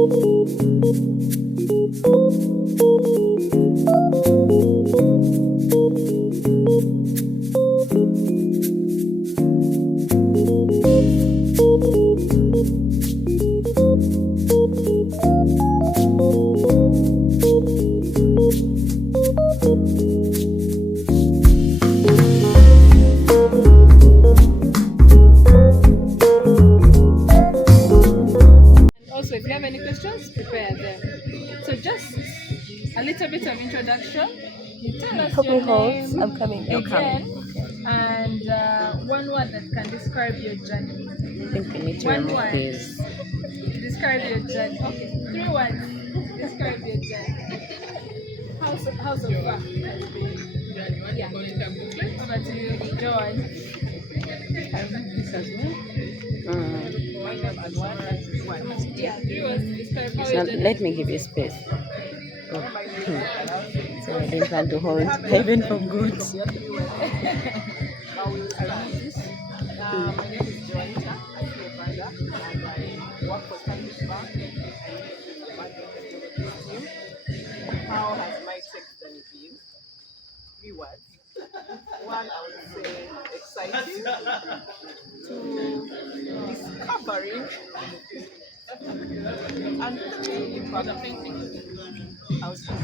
Also, if you have any questions, prepare them. So just a little bit of introduction. Tell us your name, I'm coming. again, and one word that can describe your journey. I think we need to One remove word. this. Describe your journey. Okay, 3 words. Describe your journey. How so far has been? Yeah. Over to you, George. I remove this as well. Yeah, 3 words to describe how So your journey. let me give you space. Oh. So I didn't plan to hold heaven for good. My name is Joanita. I'm your brother, and I work for Standish Bank. I lead the market development team. How has my tech journey been? 3 words. 1, I would say exciting. 2, discovering. And 3, impacting. I would say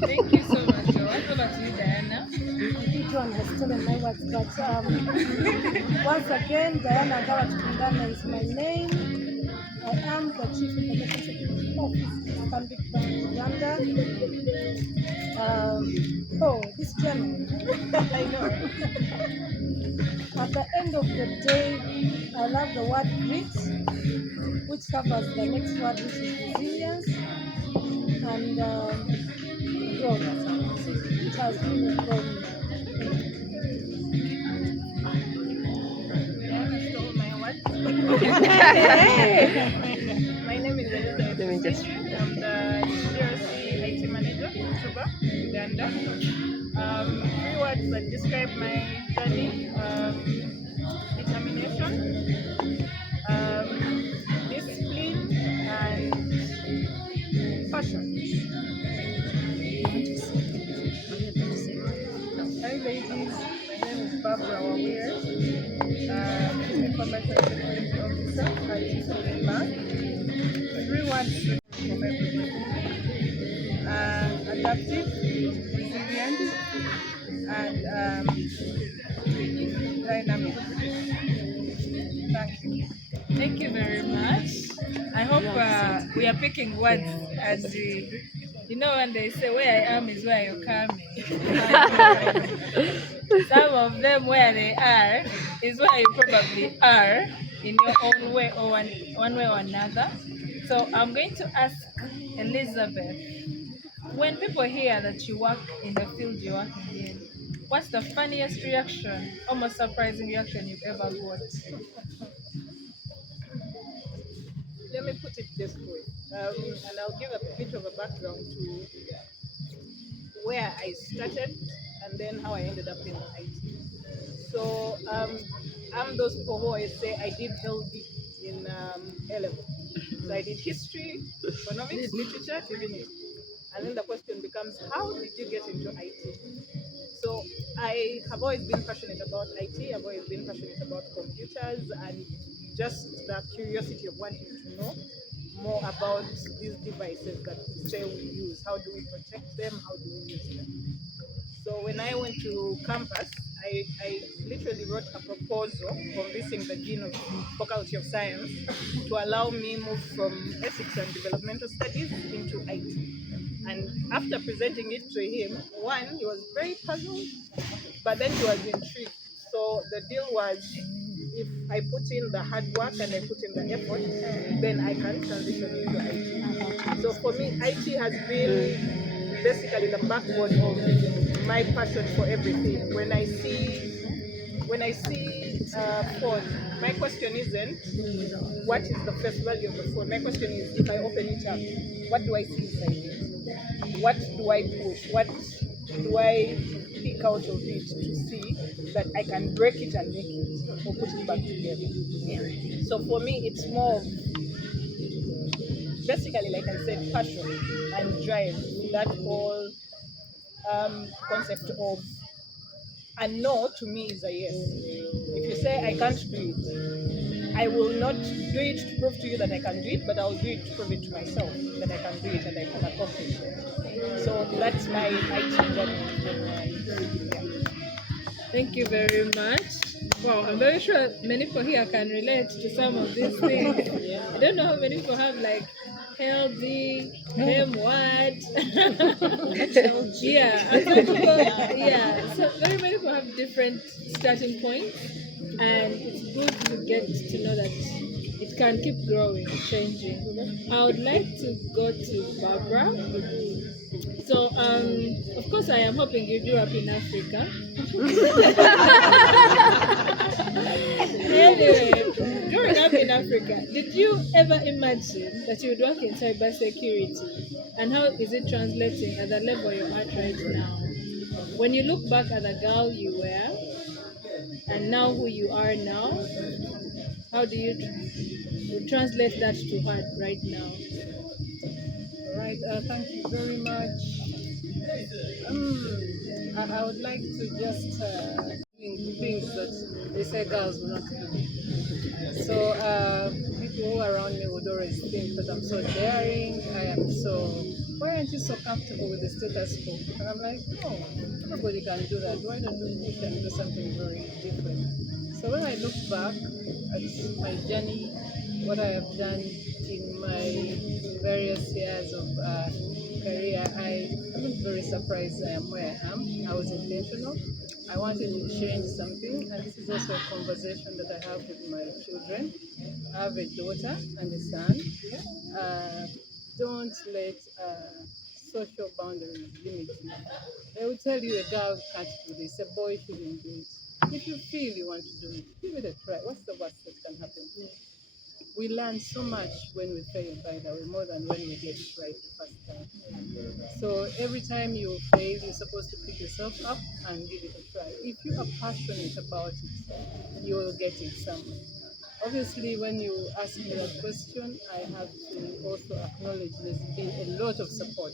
Thank you so much, George. Over to you, Diana. I think John has stolen my words, but once again, Diana Uganda is my name. I am the Chief Information Security Officer, Standish Bank Uganda. This journey, I know. At the end of the day, I love the word grit, which covers the next word, which is resilience, and growth. It has really grown me. stole my words. My name is Elizabeth. Let me just. I'm the GRC IT manager in Juba, Uganda. 3 words that describe my journey: determination, discipline, and passion. Hi ladies, my name is Barbara Wawir. Information Security Officer at Standish Bank. 3 words from everybody: adaptive, resilient, and dynamic. Thank you. Thank you very much. I hope we are picking words as the, you know, when they say where I am is where you're coming. Some of them where they are is where you probably are in your own way or one way or another. So I'm going to ask Elizabeth, when people hear that you work in the field you're working in, what's the funniest reaction, almost surprising reaction you've ever got? Let me put it this way, and I'll give a bit of a background to where I started and then how I ended up in IT. So I'm those people who always say I did LD in A-level. So I did history, economics, literature, divinity. And then the question becomes, how did you get into IT? So I have always been passionate about IT. I've always been passionate about computers and just the curiosity of wanting to know more about these devices that we say we use. How do we protect them? How do we use them? So when I went to campus, I literally wrote a proposal convincing the Dean of Faculty of Science to allow me move from ethics and developmental studies into IT. And after presenting it to him, one, he was very puzzled, but then he was intrigued. So the deal was, if I put in the hard work and I put in the effort, then I can transition into IT. So for me, IT has been basically the backbone of my passion for everything. When I see a phone, my question isn't what is the first value of the phone. My question is, if I open it up, what do I see inside it? What do I push? What do I pick take out of it to see that I can break it and make it or put it back together. Yeah. So for me, it's more of basically, like I said, passion and drive. That whole concept of a no to me is a yes. If you say I can't do it, I will not do it to prove to you that I can do it, but I'll do it to prove it to myself that I can do it and I can accomplish it. So that's my IT journey. Yeah. Thank you very much. Wow, I'm very sure many people here can relate to some of these things. I don't know how many people have like healthy, them what? Yeah, and some people, yeah. So very many people have different starting points, and it's good to get to know that it can keep growing, changing. I would like to go to Barbara. So, of course, I am hoping you grew up in Africa. Anyway, growing up in Africa, did you ever imagine that you would work in cybersecurity? And how is it translating at the level you're at right now? When you look back at the girl you were and now who you are now, how do you translate that to her right now? Right. Thank you very much. I would like to just doing things that they say girls will not do. So people who are around me would always think that I'm so daring. I am so. Why aren't you so comfortable with the status quo? And I'm like, no, everybody can do that. Why don't we can do something very different? So when I look back at my journey, what I have done in my various years of career, I'm not very surprised I am where I am. I was intentional. I wanted to change something, and this is also a conversation that I have with my children. I have a daughter and a son. Don't let social boundaries limit you. They will tell you a girl can't do this, a boy shouldn't do it. If you feel you want to do it, give it a try. What's the worst that can happen? We learn so much when we fail, by the way, more than when we get it right the first time. So every time you fail, you're supposed to pick yourself up and give it a try. If you are passionate about it, you will get it somewhere. Obviously, when you ask me that question, I have to also acknowledge there's been a lot of support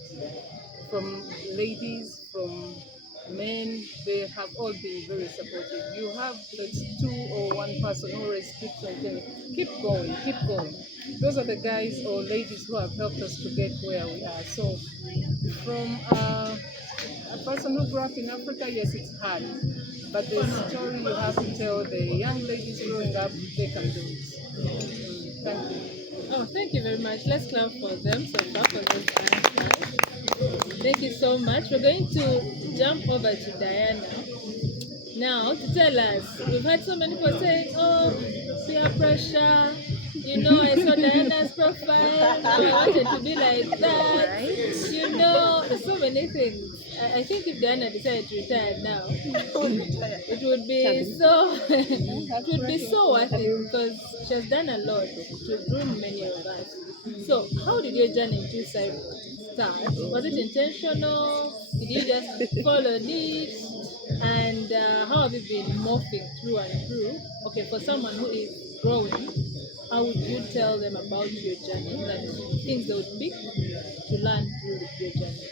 from ladies, from men. They have all been very supportive. You have that two or one person who always keeps on telling you, keep going, keep going. Those are the guys or ladies who have helped us to get where we are. So from a person who grew up in Africa, yes, it's hard. But the story you have to tell the young ladies growing up, they can do it. Thank you. Oh, thank you very much. Let's clap for them so far for those answers. Thank you so much. We're going to jump over to Diana now to tell us. We've had so many people saying, oh, peer pressure. You know, I saw Diana's profile. I wanted to be like that. Right? You know, so many things. I think if Diana decided to retire now, it would be so it would be so worth it because she has done a lot to groom many of us. So, how did your journey into cyber start? Was it intentional? Did you just follow it? And how have you been morphing through and through? Okay, for someone who is growing, how would you tell them about your journey? That things they would pick to learn through your journey.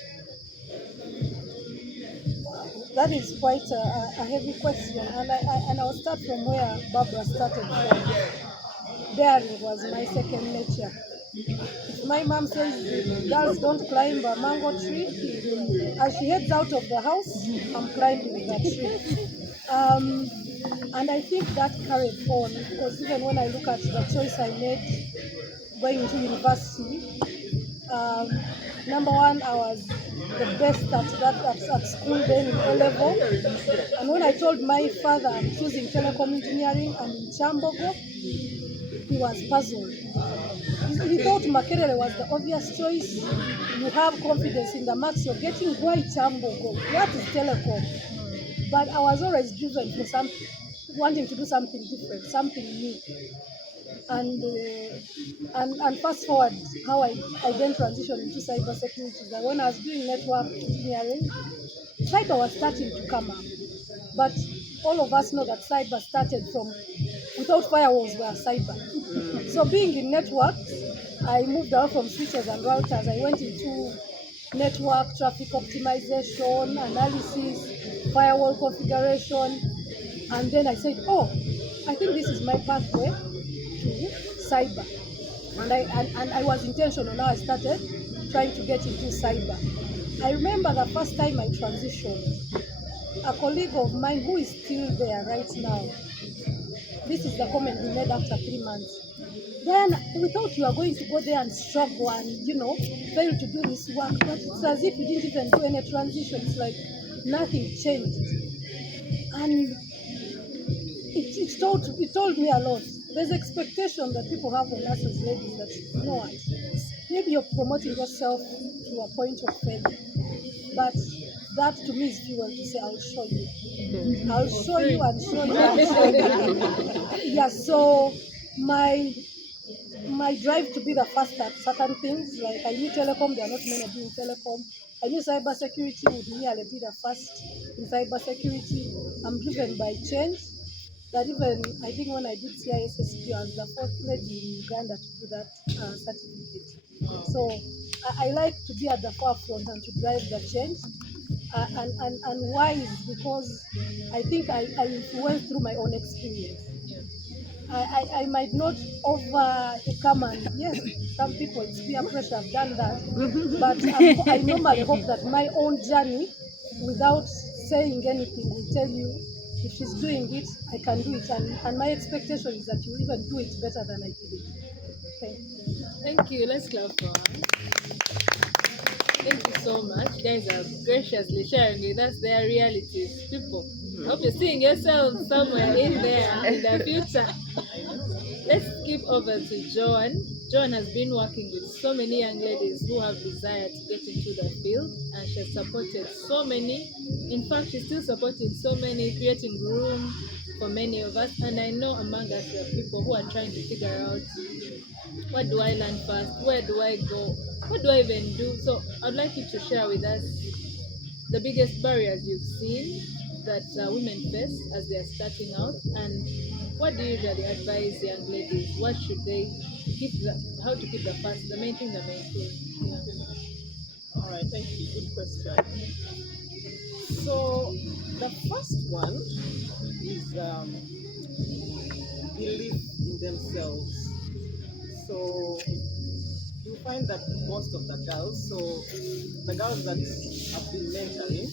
That is quite a heavy question, and I'll start from where Barbara started from. Daring was my second nature. If my mom says girls don't climb a mango tree, as she heads out of the house, I'm climbing that tree. And I think that carried on because even when I look at the choice I made going to university, number one, I was the best at school then in O level. And when I told my father I'm choosing telecom engineering and in Chambogo, he was puzzled. He thought Makerere was the obvious choice. You have confidence in the marks you're getting. Why Chambogo? What is telecom? But I was always driven for wanting to do something different, something new. And fast forward how I then transitioned into cybersecurity. That when I was doing network engineering, cyber was starting to come up. But all of us know that cyber started from without firewalls were cyber. So being in networks, I moved out from switches and routers. I went into network traffic optimization, analysis, firewall configuration, and then I said, oh, I think this is my pathway to cyber. And I was intentional. Now I started trying to get into cyber. I remember the first time I transitioned, a colleague of mine who is still there right now, this is the comment he made after 3 months. Then we thought you are going to go there and struggle and, fail to do this work, but it's as if you didn't even do any transition. It's like nothing changed. And it told me a lot. There's expectation that people have on us as ladies that, you know what, maybe you're promoting yourself to a point of failure. But that to me is fuel to say, I'll show you. I'll show you and show you and show you. Yeah, so my drive to be the first at certain things, like I knew telecom, there are not many doing telecom. I knew cybersecurity would nearly be the first in cybersecurity. I'm driven by change. That even, I think when I did CISSP, I was the fourth lady in Uganda to do that certificate. So I like to be at the forefront and to drive the change. And why is because I think I influenced through my own experience. I might not overcome, and yes, some people it's peer pressure, I've done that, but I normally hope that my own journey, without saying anything, will tell you if she's doing it, I can do it, and my expectation is that you'll even do it better than I did it. Thank you. Thank you. Let's clap for her. Thank you so much. Guys are graciously sharing with us their realities. People, I hope you're seeing yourself somewhere in there in the future. Let's skip over to Joan. Joan has been working with so many young ladies who have desire to get into the field, and she has supported so many. In fact, she's still supporting so many, creating room for many of us. And I know among us there are people who are trying to figure out, what do I learn first? Where do I go? What do I even do? So I'd like you to share with us the biggest barriers you've seen that women face as they are starting out, and what do you usually advise young ladies? What should they how to keep the main thing, Yeah. All right, thank you. Good question. So the first one is belief in themselves. So you find that most of the girls, so the girls that have been mentoring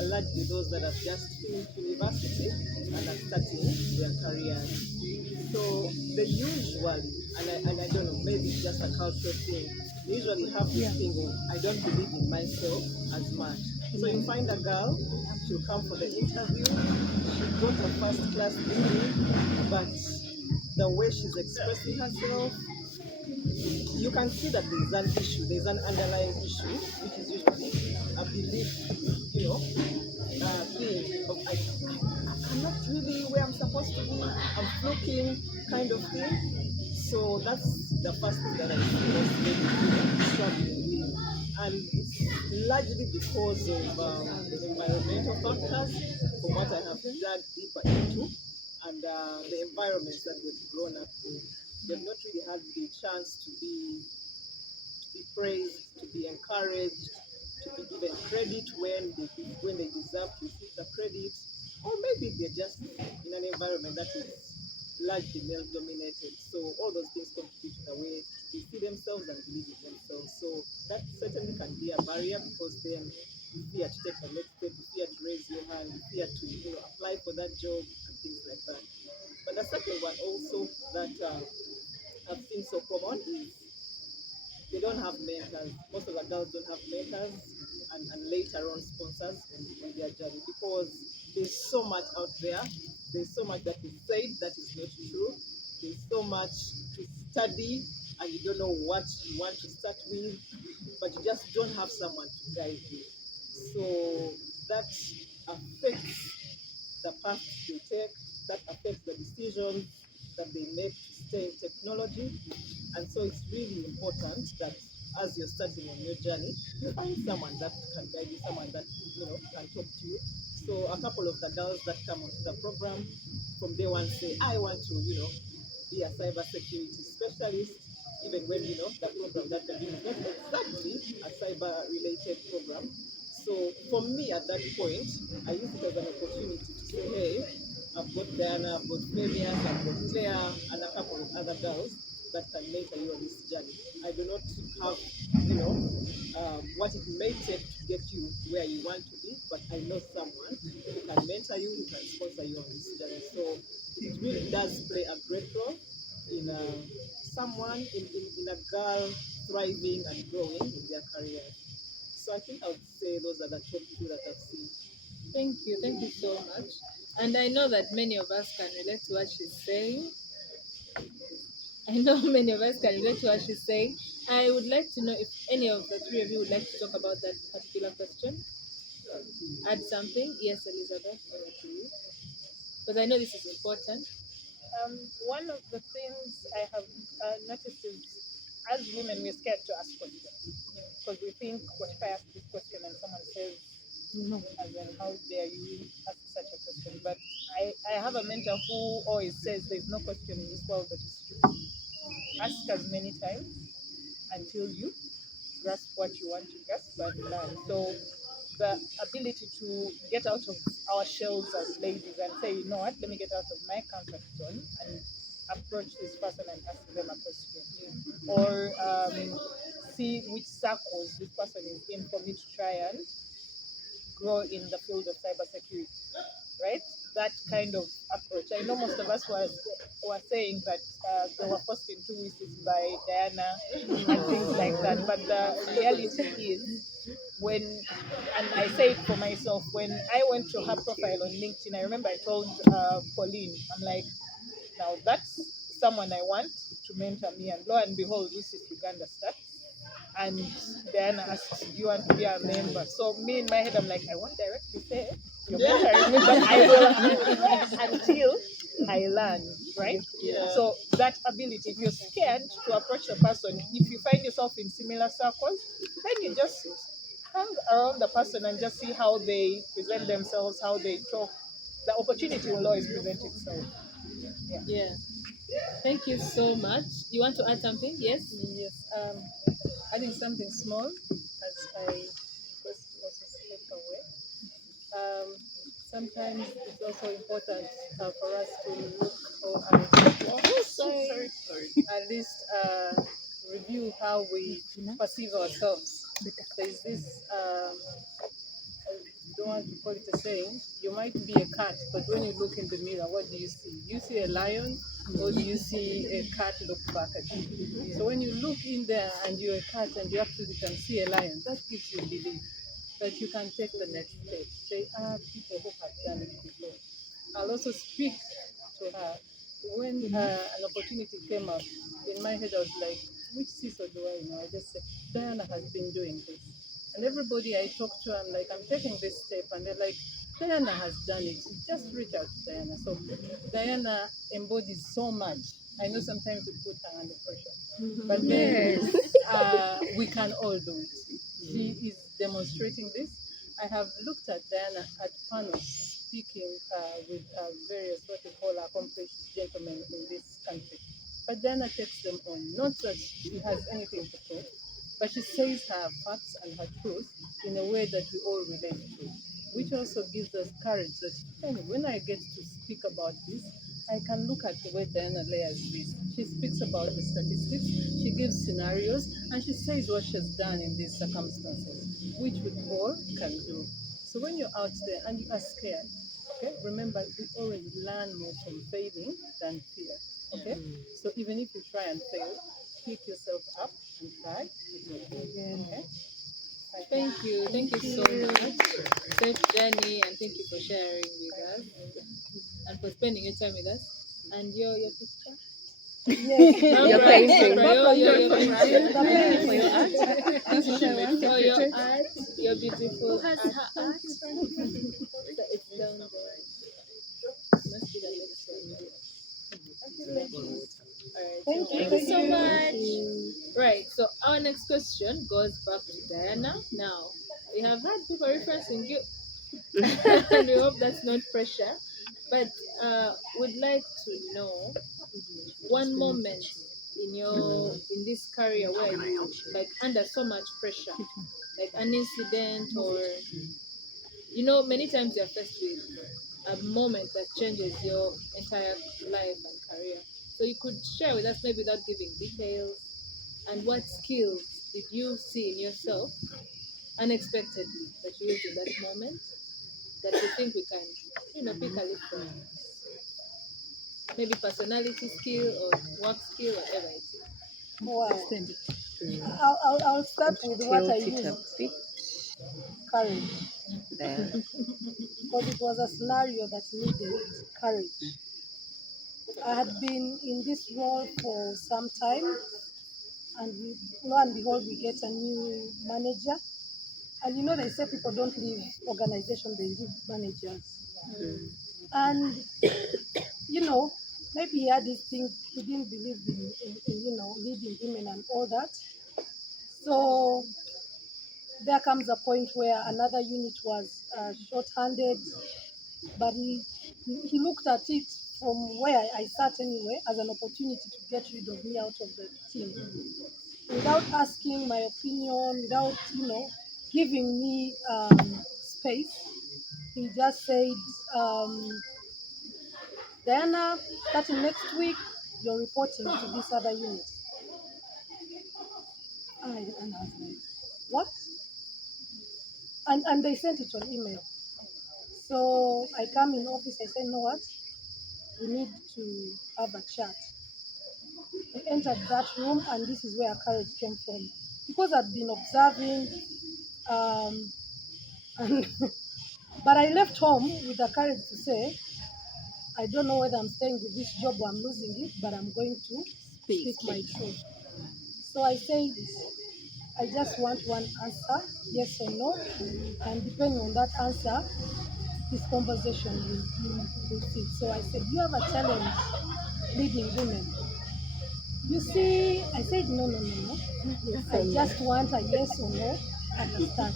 are largely those that have just finished university and are starting their careers. So they usually, and I don't know, maybe it's just a cultural thing, they usually have this thing of, I don't believe in myself as much. So you find a girl, she'll come for the interview, she got a first class degree, but the way she's expressing herself, you can see that there's an issue, there's an underlying issue, which is usually a belief, thing of I'm not really where I'm supposed to be, I'm flunking kind of thing. So that's the first thing that I see most ladies struggling with. And it's largely because of environmental factors, from what I have dug deeper into, and the environments that they've grown up in. They've not really had the chance to be praised, to be encouraged, to be given credit when they deserve to receive the credit, or maybe they're just in an environment that is largely male dominated. So all those things contribute to the way they see themselves and believe in themselves. So that certainly can be a barrier, because then you fear to take the next step, you fear to raise your hand, you fear to apply for that job and things like that. But the second one also that I've seen so common is they don't have mentors. Most of the girls don't have mentors, and later on sponsors in their journey, because there's so much out there. There's so much that is said that is not true. There's so much to study, and you don't know what you want to start with, but you just don't have someone to guide you. So that affects the path they take, that affects the decisions that they make to stay in technology. And so it's really important that as you're starting on your journey, you find someone that can guide you, someone that can talk to you. So a couple of the girls that come onto the program from day one say, I want to, be a cyber security specialist, even when the program that they're doing is not exactly a cyber related program. So for me at that point, I use it as an opportunity to say, hey, I've got Diana, I've got Fabian, I've got Claire, and a couple of other girls that can mentor you on this journey. I do not have, what it may take to get you where you want to be, but I know someone who can mentor you, who can sponsor you on this journey. So it really does play a great role in someone, in a girl thriving and growing in their career. So I think I would say those are the top two that I've seen. Thank you so much. And I know that many of us can relate to what she's saying. I know many of us can relate to what she's saying. I would like to know if any of the three of you would like to talk about that particular question. Add something. Yes, Elizabeth, over to you. Because I know this is important. One of the things I have noticed is, as women, we're scared to ask questions because we think, what if I ask this question and someone says no, and then how dare you ask such a question? But I have a mentor who always says there's no question in this world that is stupid. Ask as many times until you grasp what you want to grasp and learn. So the ability to get out of our shells as ladies and say, you know what, let me get out of my comfort zone and approach this person and ask them a question. Or see which circles this person is in for me to try and grow in the field of cybersecurity, right? That kind of approach. I know most of us were saying that they were forced into Wicys by Diana and things like that. But the reality is, when, and I say it for myself, when I went to her profile on LinkedIn, I remember I told Pauline, I'm like, now that's someone I want to mentor me. And lo and behold, Wicys Uganda starts. And Diana asks, do you want to be a member? So me in my head, I'm like, I won't directly say you're mentoring me, but I will until I learn, right? Yeah. So that ability, if you're scared to approach a person, if you find yourself in similar circles, then you just hang around the person and just see how they present themselves, how they talk. The opportunity will always present itself. Yeah. Thank you so much. You want to add something? Yes? Yes, adding something small as I just also slip away. Sometimes it's also important for us to look or at least review how we perceive ourselves. There's this, I don't want to call it a saying, you might be a cat, but when you look in the mirror, what do you see? Do you see a lion or do you see a cat look back at you? So when you look in there and you're a cat and you actually can see a lion, that gives you belief that you can take the next step. There are people who have done it before. I'll also speak to her. When an opportunity came up, in my head I was like, which CISO do I know? I just said, Diana has been doing this. And everybody I talk to, I'm like, I'm taking this step. And they're like, Diana has done it. Just reach out to Diana. So Diana embodies so much. I know sometimes we put her under pressure, but then we can all do it. She is demonstrating this. I have looked at Diana at panels speaking with various what we call accomplished gentlemen in this country. But Diana takes them on. Not that she has anything to prove, but she says her facts and her truth in a way that we all relate to, which also gives us courage that when I get to speak about this, I can look at the way Diana layers this. She speaks about the statistics, she gives scenarios, and she says what she's done in these circumstances, which we all can do. So when you're out there and you are scared, okay, remember we always learn more from failing than fear. Okay? So even if you try and fail, pick yourself up and try again. Okay? Thank you so much. Safe journey, and thank you for sharing with us and for spending your time with us. And your picture? Your painting. Your painting. For your art. Oh, your art, your beautiful art. So it's down there. Must be the next one. Okay, ladies. All right. Thank you. Thank you so Thank you. much. Right. So our next question goes back to Diana. Now we have had people referencing you, and we hope that's not pressure. But would like to know one moment in your in this career where you like under so much pressure, like an incident or many times you're faced with a moment that changes your entire life and career. So you could share with us, maybe without giving details, and what skills did you see in yourself unexpectedly that you used in that moment that you think we can, pick a little from? Maybe personality skill or work skill, whatever it is. Wow. Mm. I'll start with what I Tilt it a used, bit courage, there. because it was a scenario that needed courage. I had been in this role for some time, and lo and behold, we get a new manager. And they say people don't leave organization, they leave managers. Mm. And you know, maybe he had this thing, he didn't believe in leading women and all that. So there comes a point where another unit was short-handed, but he looked at it from where I sat anyway as an opportunity to get rid of me out of the team without asking my opinion, without giving me space. He just said, Diana, starting next week, you're reporting to this other unit. And I was like, what? And they sent it on email. So I come in office, I say, you know what? We need to have a chat. We entered that room, and this is where courage came from. Because I'd been observing, um, and but I left home with the courage to say, I don't know whether I'm staying with this job or I'm losing it, but I'm going to speak my truth. So I said, I just want one answer, yes or no, and depending on that answer, this conversation will proceed. So I said, you have a challenge leading women. You see, I said, no, no, no, no. I just want a yes or no, understand.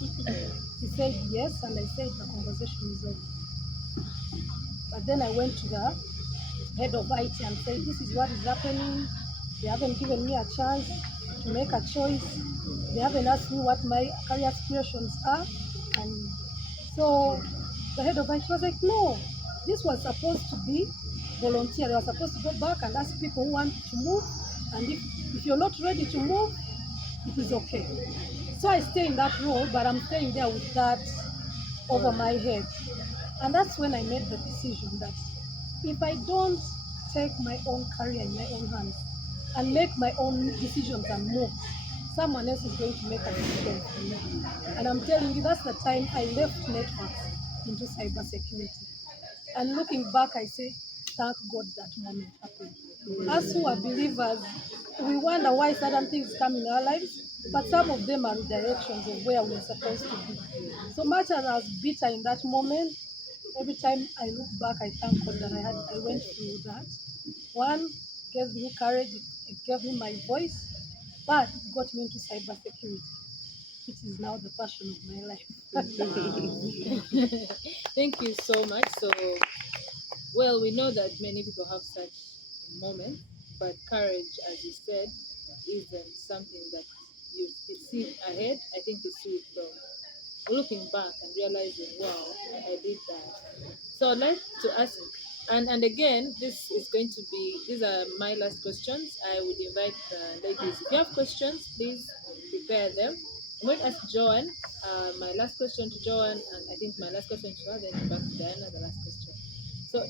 He said yes, and I said the conversation is over. But then I went to the head of IT and said, this is what is happening. They haven't given me a chance to make a choice. They haven't asked me what my career aspirations are. And so the head of IT was like, no, this was supposed to be volunteer. They were supposed to go back and ask people who want to move. And if you're not ready to move, it is okay. So I stay in that role, but I'm staying there with that over my head. And that's when I made the decision that if I don't take my own career in my own hands and make my own decisions and moves, someone else is going to make a decision for me. And I'm telling you, that's the time I left networks into cybersecurity. And looking back, I say, thank God that moment happened. Us who are believers, we wonder why certain things come in our lives, but some of them are redirections of where we're supposed to be. So much as I was bitter in that moment, every time I look back, I thank God that I went through that. One gave me courage, it gave me my voice, but it got me into cybersecurity, which is now the passion of my life. Thank you so much. So, well, we know that many people have such moments, but courage, as you said, isn't something that you see ahead. I think you see it from looking back and realizing, wow, I did that. So I'd like to ask, and again, these are my last questions. I would invite the ladies, if you have questions, please prepare them. I'm going to ask Joanne, my last question to Joanne, and I think my last question to her, then back to Diana, the last question. So,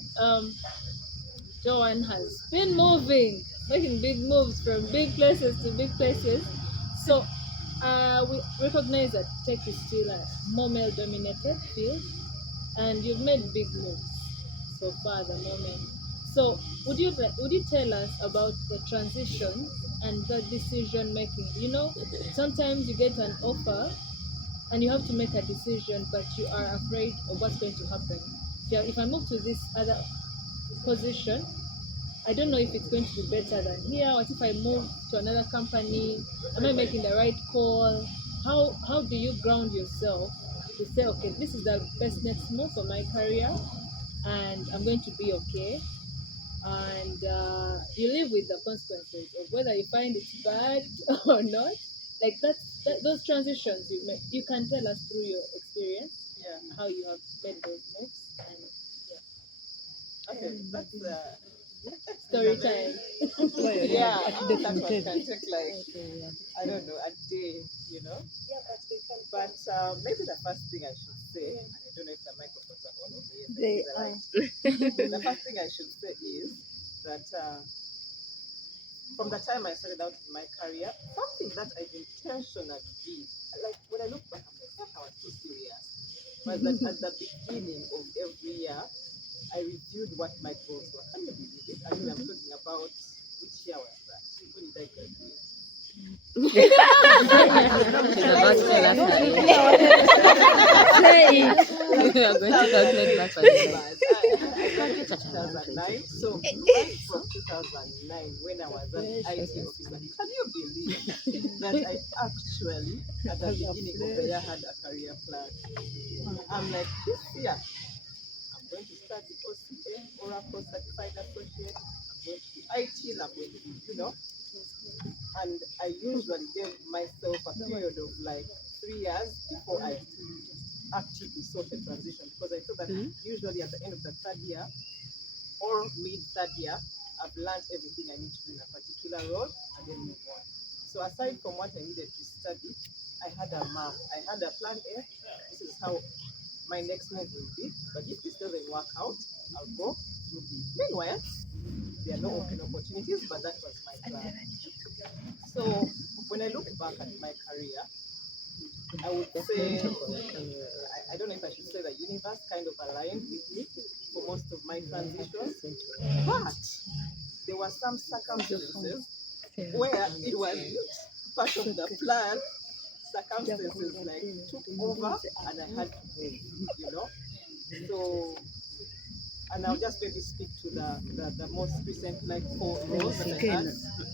Joanne has been moving, making big moves from big places to big places. So, we recognize that tech is still a more male-dominated field, and you've made big moves so far at the moment. So, would you tell us about the transition and the decision making? Sometimes you get an offer and you have to make a decision, but you are afraid of what's going to happen. If I move to this other position, I don't know if it's going to be better than here. What if I move to another company? Am I making the right call? How do you ground yourself to say, okay, this is the best next move for my career, and I'm going to be okay, and you live with the consequences of whether you find it bad or not. Like those transitions you make. You can tell us through your experience Yeah. how you have made those moves and Okay, that's story very- time. yeah. That one can take like I don't know a day, you know. But maybe the first thing I should say, and I don't know if the microphones are on. Okay, yes, They the are. light. The first thing I should say is that from the time I started out in my career, something that I intentionally did, like when I look back, I'm like, "Fuck, I was too serious." Was that at the beginning of every year, I reviewed what my goals were. Can you believe it? I mean, I'm talking about which year was that? When did I graduate? She's about to tell us her age. Say it. We are going to calculate backwards. I graduated in 2009, so right from 2009 when I was an IT officer, can you believe that I actually, at the beginning of the year, had a career plan? I'm like, this year, I'm going to study OCA, Oracle Certified Associate, I'm going to do IT, I'm going to do, and I usually gave myself a period of like 3 years before I actively sought a transition because I thought that usually at the end of the third year or mid third year, I've learned everything I need to do in a particular role and then move on. So aside from what I needed to study, I had a map. I had a plan A. This is how my next move will be. But if this doesn't work out, I'll go through B. Meanwhile, there are no open opportunities, but that was my plan. So when I look back at my career, I would say, I don't know if I should say the universe kind of aligned with me for most of my transitions, but there were some circumstances where it was part of the plan. Circumstances like took over and I had to move. So, and I'll just maybe speak to the most recent like 4 roles that I had.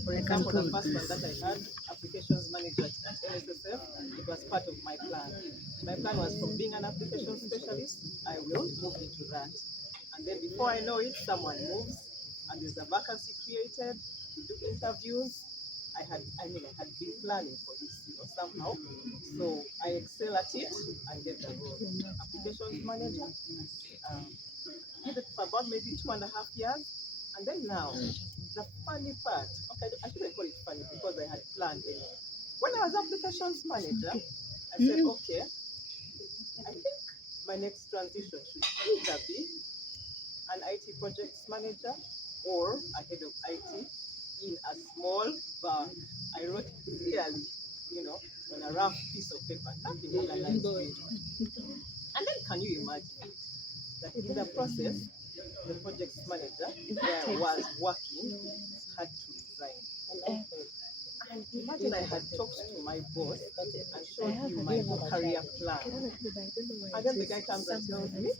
For example, the first one that I had, applications manager at NSSF, it was part of my plan. My plan was from being an application specialist, I will move into that. And then before I know it, someone moves and there's a vacancy created, we do interviews. I had been planning for this, somehow. So I excel at it and get the role. Applications manager. Did it for about maybe 2.5 years. And then now, the funny part, okay, I shouldn't call it funny because I had planned anyway. When I was applications manager, I said, okay, I think my next transition should either be an IT projects manager or a head of IT in a small bank. I wrote clearly, on a rough piece of paper, nothing organized. And then can you imagine that in the process, the project manager where I was working had to resign. And imagine I had talked to my boss and showed him my career plan. And then the guy comes and tells me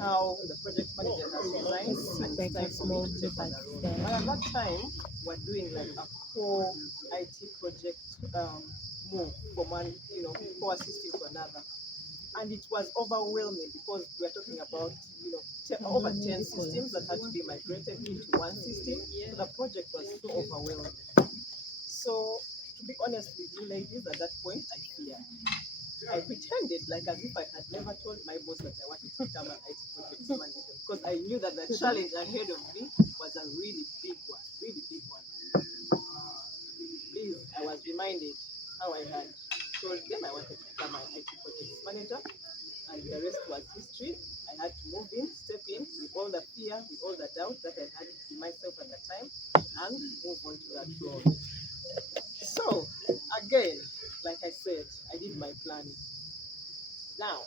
how the project manager has resigned and it's time for me to take on the role. And at that time, we're doing like a core IT project move from one, core system to another. And it was overwhelming because we're talking about, over 10 systems that had to be migrated into one system. So the project was so overwhelming. So, to be honest with you ladies, at that point, I feared. I pretended like as if I had never told my boss that I wanted to become an IT project manager because I knew that the challenge ahead of me was a really big one, really big one. Please, I was reminded how I had told them I wanted to become an IT project manager, and the rest was history. I had to move in, step in with all the fear, with all the doubt that I had in myself at the time, and move on to that role. So, again, like I said, I did my planning. Now,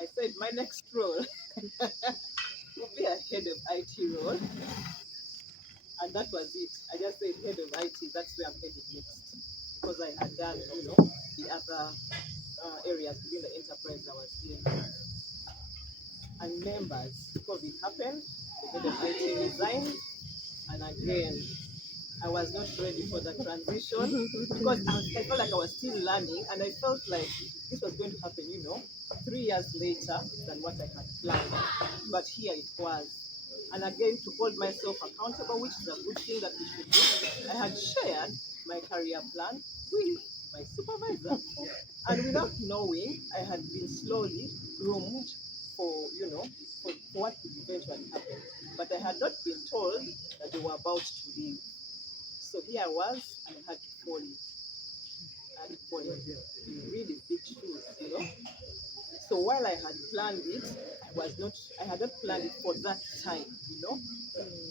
I said my next role will be a head of IT role, and that was it. I just said head of IT, that's where I'm headed next. Because I had done, the other areas within the enterprise I was in. And members, COVID happened, the head of IT resigned, again, I was not ready for the transition because I felt like I was still learning, and I felt like this was going to happen, 3 years later than what I had planned. But here it was. And again, to hold myself accountable, which is a good thing that we should do, I had shared my career plan with my supervisor. And without knowing, I had been slowly groomed for what would eventually happen. But I had not been told that they were about to leave. So here I was, and I had to follow. I had to follow in really big shoes. So while I had planned it, I had not planned it for that time.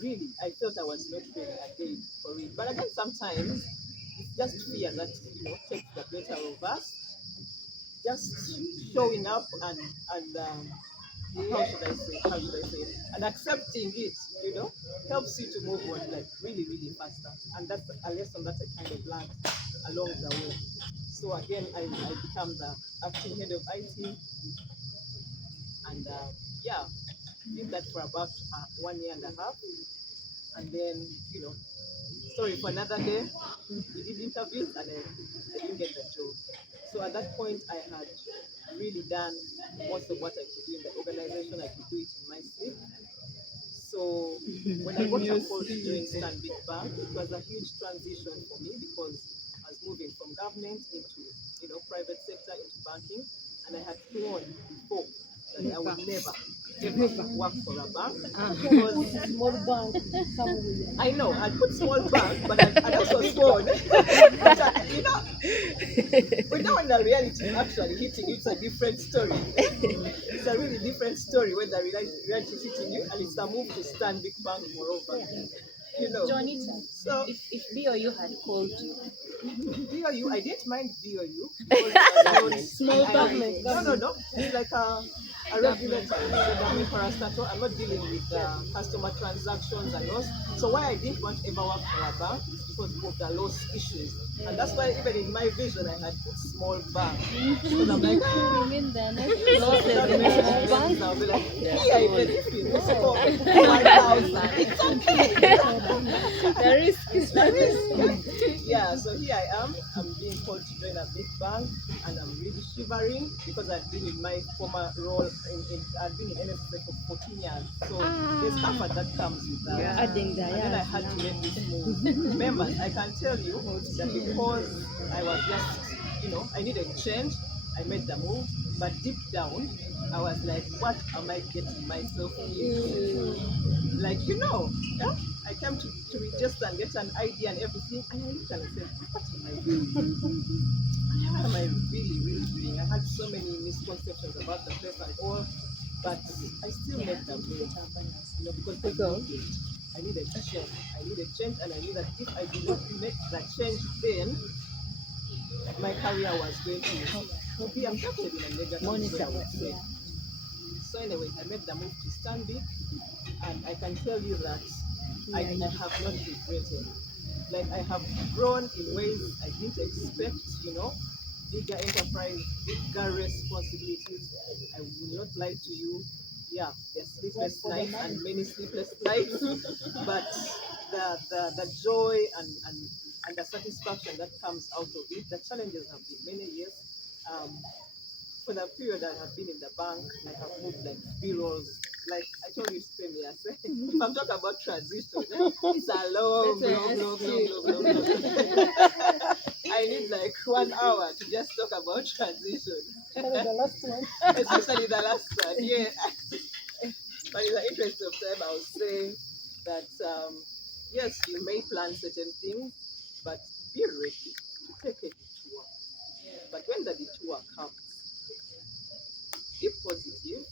Really, I felt I was not ready again for it. But again, sometimes it's just fear that, takes the better of us. Just showing up and how should I say it? And accepting it, helps you to move on like really, really faster. And that's a lesson that I kind of learned along the way. So again, I become the acting head of IT, and yeah, did that for about 1 year and a half, and then story for another day. We did interviews, and I didn't get the job. So at that point, I had really done most of what I could do in the organization. I could do it in my sleep. So when I got a call to join Stanbic Bank, it was a huge transition for me because I was moving from government into private sector into banking, and I had sworn before that I would never ever work for a bank because Small bank somewhere. I know I put small bank, but I also sworn. But, but now when the reality actually hitting you, it's a different story. It's a really different story when the reality is hitting you, and it's a move to Stanbic Bank, moreover. Jonita, So if BOU had called you, BOU, I didn't mind BOU because I was Small government. no. It's like a regulator, government parastatal. I'm not dealing with customer transactions and loss. So why I didn't want to ever work for a bank is because of the loss issues. And that's why even in my vision I had put small bank. Because I'm like, You mean the losses in a small bank? I'll be like, here, even if you lose for 1,000, it's okay. The risk is That is, yeah, so here I am. I'm being called to join a big bank, and I'm really shivering because I've been in my former role. I've been in NSSA for 14 years. So there's comfort that comes with that. Yeah. Adding the And then I had to make this move. Remember, I can tell you that because I was just, I needed change, I made the move. But deep down, I was like, what am I getting myself into? Like, yeah? I came to register and get an idea and everything, and I looked and I said, what am I doing? What am I really, really doing? I had so many misconceptions about the place and all, but I still made the move, because I needed change. I needed change, and I knew that if I did not make that change, then my career was going to be affected in a negative way, I would say. So anyway, I made the move to Stanbic, and I can tell you that I have not regretted. Like, I have grown in ways I didn't expect, bigger enterprise, bigger responsibilities. I will not lie to you. Yeah, there's sleepless nights and many sleepless nights, but the joy and the satisfaction that comes out of it. The challenges have been many years. For the period I have been in the bank, I have moved like bureaus. Like I told you, Spemi, if I'm talking about transition, it's a long. I need like 1 hour to just talk about transition. The last one. Especially the last one, yeah. But in the interest of time, I'll say that yes, you may plan certain things, but be ready to take a detour. But when the detour comes, be positive,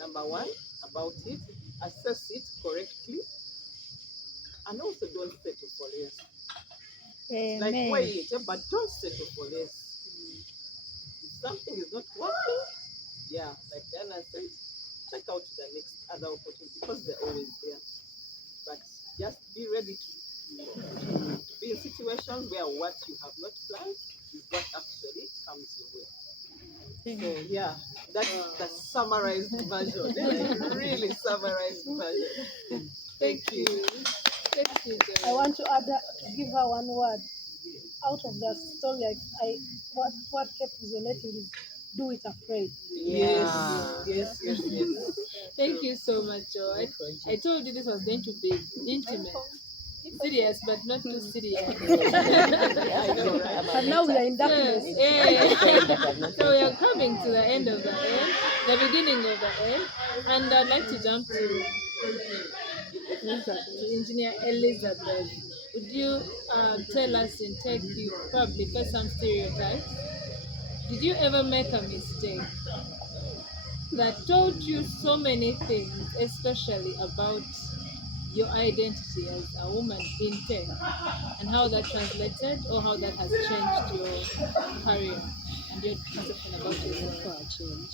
number one, about it, assess it correctly, and also don't settle for less. Like, wait, but don't settle for less. If something is not working, yeah, like Diana said, check out the next other opportunity because they're always there. But just be ready to be in situations where what you have not planned is what actually comes your way. So yeah, that's the summarized version, like really summarized version. Thank you. Thank you. I want to add, give her one word out of the story. What kept resonating is do it afraid. Yes, Yeah. yes, yes, yes. Thank you so much, Joe. I told you this was going to be intimate, serious, but not too serious. I know, right? But now we are in So, darkness. so we are coming to the end of the end, the beginning of the end, and I'd like to jump to Engineer Elizabeth. Would you tell us and take you probably first some stereotypes? Did you ever make a mistake that taught you so many things, especially about your identity as a woman in tech, and how that translated or how that has changed your career and your perception about yourself? For a change.